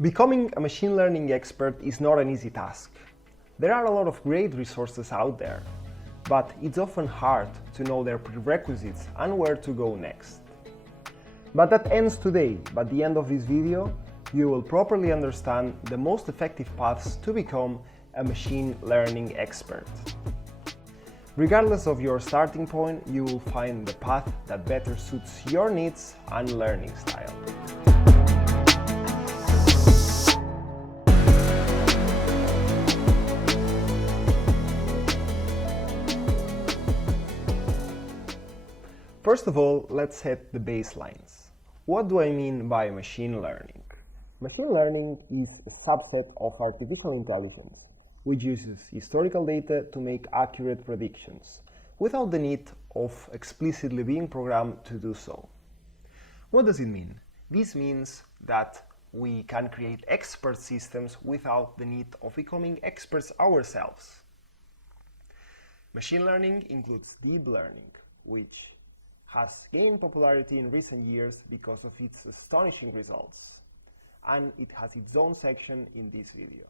Becoming a machine learning expert is not an easy task. There are a lot of great resources out there, but it's often hard to know their prerequisites and where to go next. But that ends today. By the end of this video, you will properly understand the most effective paths to become a machine learning expert. Regardless of your starting point, you will find the path that better suits your needs and learning style. First of all, let's set the baselines. What do I mean by machine learning? Machine learning is a subset of artificial intelligence, which uses historical data to make accurate predictions, without the need of explicitly being programmed to do so. What does it mean? This means that we can create expert systems without the need of becoming experts ourselves. Machine learning includes deep learning, which has gained popularity in recent years because of its astonishing results, and it has its own section in this video.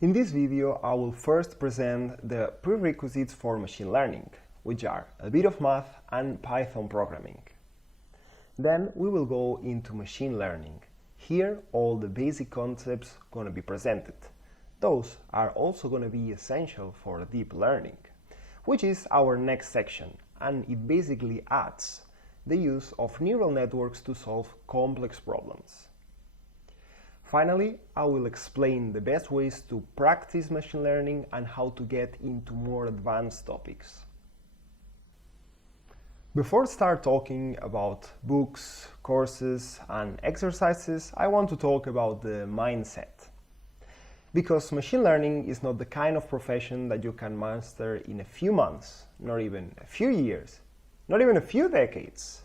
In this video, I will first present the prerequisites for machine learning, which are a bit of math and Python programming. Then we will go into machine learning. Here, all the basic concepts are going to be presented. Those are also going to be essential for deep learning, which is our next section, and it basically adds the use of neural networks to solve complex problems. Finally, I will explain the best ways to practice machine learning and how to get into more advanced topics. Before I start talking about books, courses, and exercises, I want to talk about the mindset. Because machine learning is not the kind of profession that you can master in a few months, not even a few years, not even a few decades.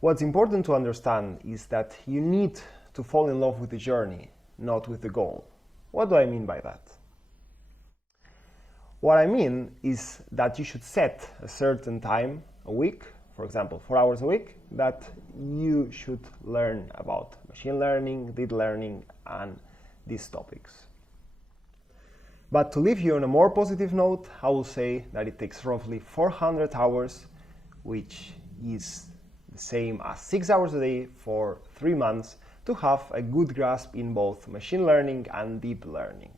What's important to understand is that you need to fall in love with the journey, not with the goal. What do I mean by that? What I mean is that you should set a certain time a week, for example 4 hours a week, that you should learn about machine learning, deep learning, and these topics. But to leave you on a more positive note, I will say that it takes roughly 400 hours, which is the same as 6 hours a day for 3 months, to have a good grasp in both machine learning and deep learning.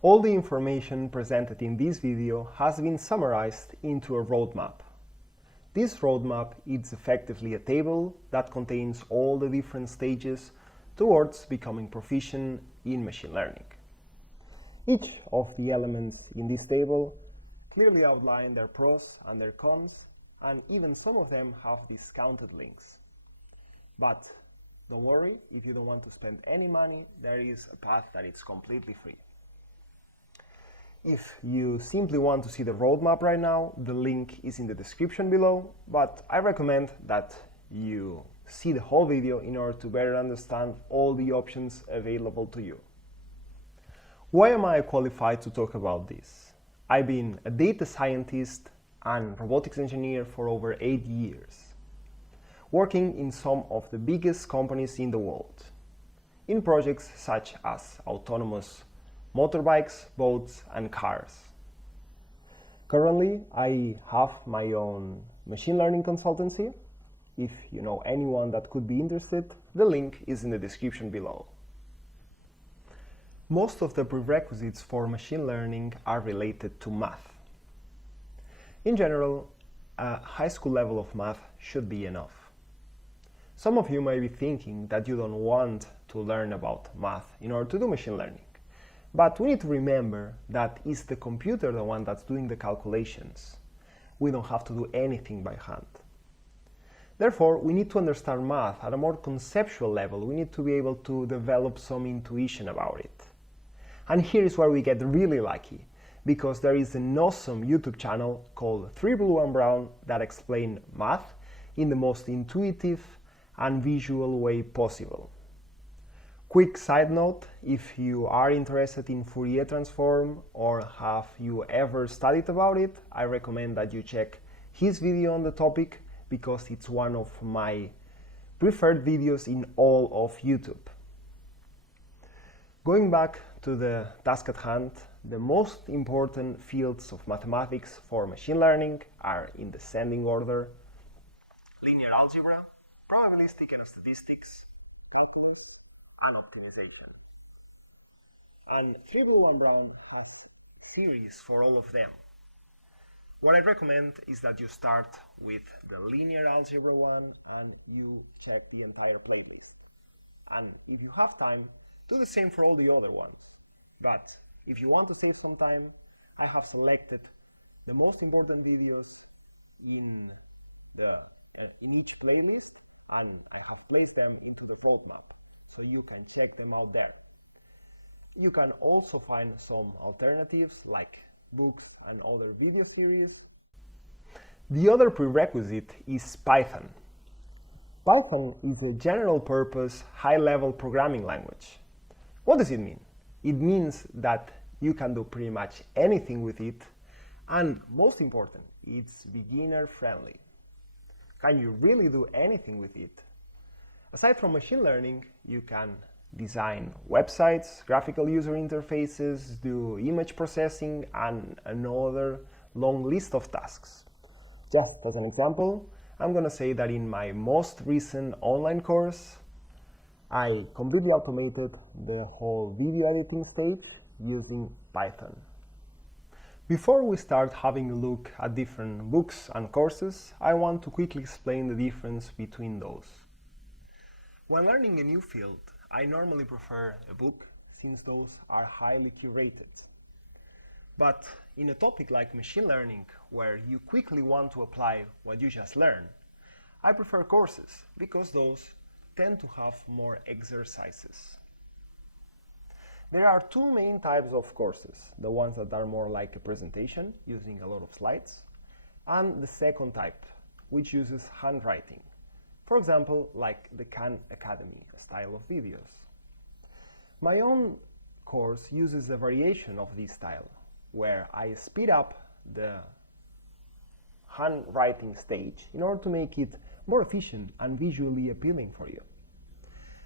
All the information presented in this video has been summarized into a roadmap. This roadmap is effectively a table that contains all the different stages towards becoming proficient in machine learning. Each of the elements in this table clearly outline their pros and their cons, and even some of them have discounted links. But don't worry, if you don't want to spend any money, there is a path that is completely free. If you simply want to see the roadmap right now, the link is in the description below, but I recommend that you see the whole video in order to better understand all the options available to you. Why am I qualified to talk about this? I've been a data scientist and robotics engineer for over 8 years, working in some of the biggest companies in the world, in projects such as autonomous motorbikes, boats, and cars. Currently, I have my own machine learning consultancy. If you know anyone that could be interested, the link is in the description below. Most of the prerequisites for machine learning are related to math. In general, a high school level of math should be enough. Some of you may be thinking that you don't want to learn about math in order to do machine learning. But we need to remember that it's the computer the one that's doing the calculations. We don't have to do anything by hand. Therefore, we need to understand math at a more conceptual level. We need to be able to develop some intuition about it. And here is where we get really lucky, because there is an awesome YouTube channel called 3 Blue and Brown that explains math in the most intuitive and visual way possible. Quick side note, if you are interested in Fourier transform or have you ever studied about it, I recommend that you check his video on the topic, because it's one of my preferred videos in all of YouTube. Going back to the task at hand, the most important fields of mathematics for machine learning are in descending order: linear algebra, probabilistic and statistics, calculus, and optimization. And 3-Blue-1-Brown has theories for all of them. What I recommend is that you start with the linear algebra one and you check the entire playlist. And if you have time, do the same for all the other ones. But if you want to save some time, I have selected the most important videos in each playlist, and I have placed them into the roadmap, so you can check them out there. You can also find some alternatives like books and other video series. The other prerequisite is Python. Python is a general-purpose, high-level programming language. What does it mean? It means that you can do pretty much anything with it, and most important, it's beginner-friendly. Can you really do anything with it? Aside from machine learning, you can design websites, graphical user interfaces, do image processing, and another long list of tasks. Just as an example, I'm going to say that in my most recent online course, I completely automated the whole video editing stage using Python. Before we start having a look at different books and courses, I want to quickly explain the difference between those. When learning a new field, I normally prefer a book, since those are highly curated. But in a topic like machine learning, where you quickly want to apply what you just learned, I prefer courses, because those tend to have more exercises. There are two main types of courses: the ones that are more like a presentation, using a lot of slides, and the second type, which uses handwriting. For example, like the Khan Academy style of videos. My own course uses a variation of this style, where I speed up the handwriting stage in order to make it more efficient and visually appealing for you.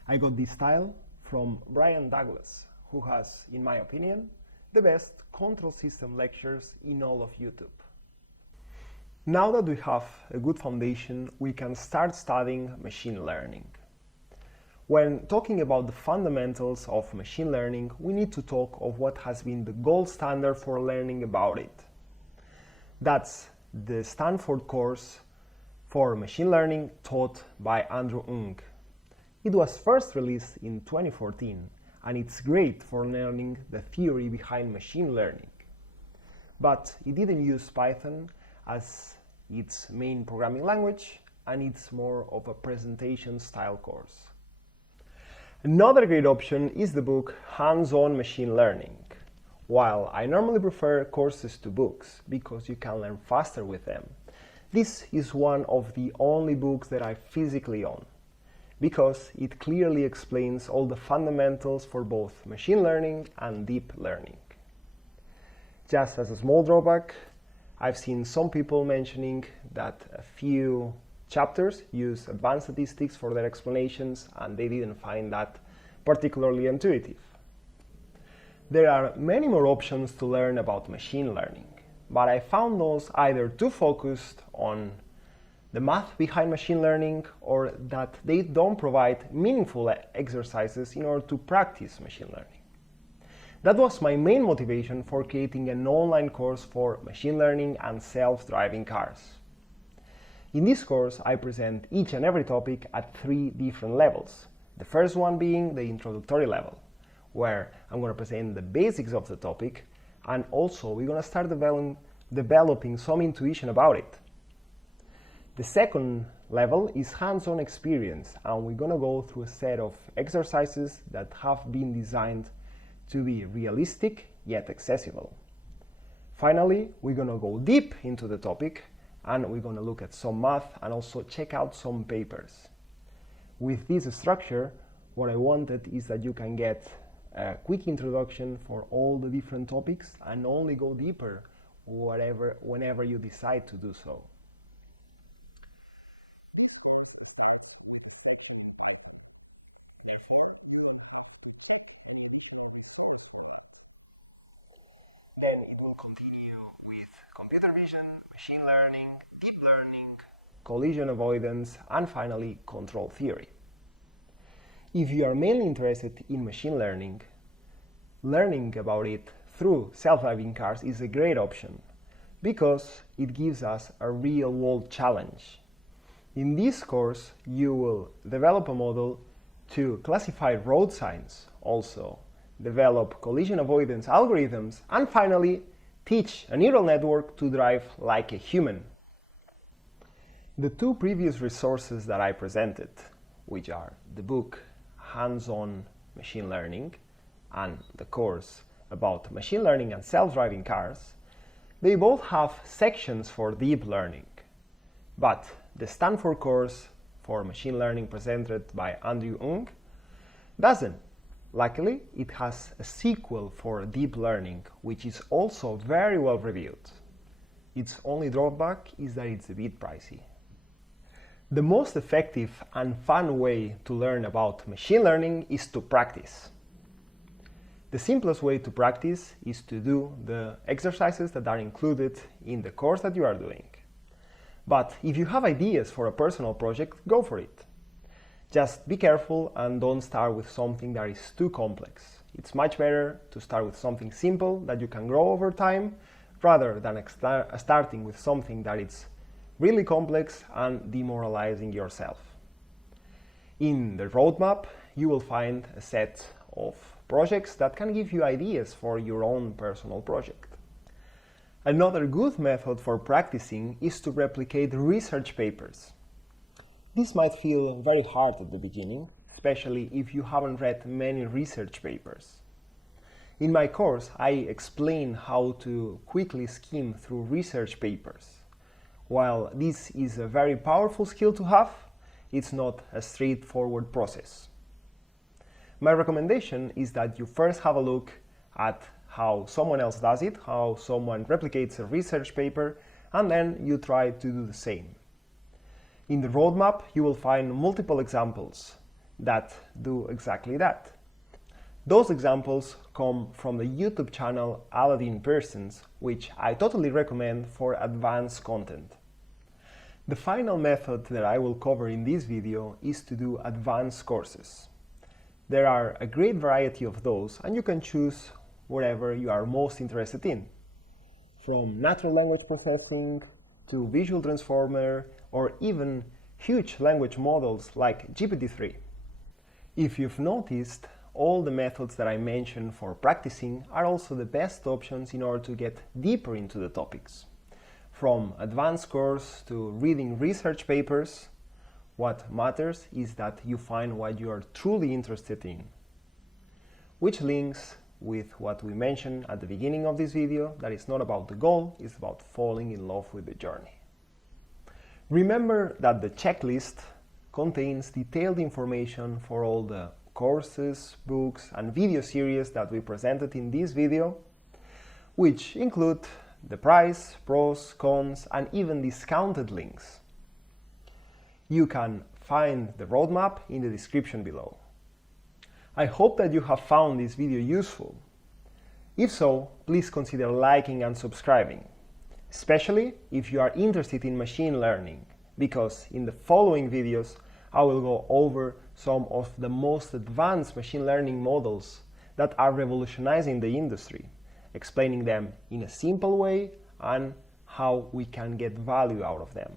I got this style from Brian Douglas, who has, in my opinion, the best control system lectures in all of YouTube. Now that we have a good foundation, we can start studying machine learning. When talking about the fundamentals of machine learning, we need to talk of what has been the gold standard for learning about it. That's the Stanford course for machine learning taught by Andrew Ng. It was first released in 2014, and it's great for learning the theory behind machine learning. But it didn't use Python as its main programming language, and it's more of a presentation style course. Another great option is the book Hands-on Machine Learning. While I normally prefer courses to books because you can learn faster with them, this is one of the only books that I physically own, because it clearly explains all the fundamentals for both machine learning and deep learning. Just as a small drawback, I've seen some people mentioning that a few chapters use advanced statistics for their explanations, and they didn't find that particularly intuitive. There are many more options to learn about machine learning, but I found those either too focused on the math behind machine learning, or that they don't provide meaningful exercises in order to practice machine learning. That was my main motivation for creating an online course for machine learning and self-driving cars. In this course, I present each and every topic at 3 different levels. The first one being the introductory level, where I'm going to present the basics of the topic, and also we're going to start developing some intuition about it. The second level is hands-on experience, and we're going to go through a set of exercises that have been designed to be realistic yet accessible. Finally, we're going to go deep into the topic, and we're going to look at some math and also check out some papers. With this structure, what I wanted is that you can get a quick introduction for all the different topics and only go deeper whenever you decide to do so. learning, deep learning, collision avoidance, and finally control theory. If you are mainly interested in machine learning, learning about it through self-driving cars is a great option because it gives us a real-world challenge. In this course, you will develop a model to classify road signs, also develop collision avoidance algorithms, and finally teach a neural network to drive like a human. The two previous resources that I presented, which are the book Hands-on Machine Learning and the course about machine learning and self-driving cars, they both have sections for deep learning. But the Stanford course for machine learning presented by Andrew Ng doesn't. Luckily, it has a sequel for deep learning, which is also very well reviewed. Its only drawback is that it's a bit pricey. The most effective and fun way to learn about machine learning is to practice. The simplest way to practice is to do the exercises that are included in the course that you are doing. But if you have ideas for a personal project, go for it. Just be careful and don't start with something that is too complex. It's much better to start with something simple that you can grow over time, rather than starting with something that is really complex and demoralizing yourself. In the roadmap, you will find a set of projects that can give you ideas for your own personal project. Another good method for practicing is to replicate research papers. This might feel very hard at the beginning, especially if you haven't read many research papers. In my course, I explain how to quickly skim through research papers. While this is a very powerful skill to have, it's not a straightforward process. My recommendation is that you first have a look at how someone else does it, how someone replicates a research paper, and then you try to do the same. In the roadmap, you will find multiple examples that do exactly that. Those examples come from the YouTube channel Aladdin Persons, which I totally recommend for advanced content. The final method that I will cover in this video is to do advanced courses. There are a great variety of those, and you can choose whatever you are most interested in, from natural language processing to visual transformer or even huge language models like GPT-3. If you've noticed, all the methods that I mentioned for practicing are also the best options in order to get deeper into the topics. From advanced course to reading research papers, what matters is that you find what you are truly interested in. Which links with what we mentioned at the beginning of this video, that it's not about the goal, it's about falling in love with the journey. Remember that the checklist contains detailed information for all the courses, books, and video series that we presented in this video, which include the price, pros, cons, and even discounted links. You can find the roadmap in the description below. I hope that you have found this video useful. If so, please consider liking and subscribing, especially if you are interested in machine learning, because in the following videos I will go over some of the most advanced machine learning models that are revolutionizing the industry, explaining them in a simple way and how we can get value out of them.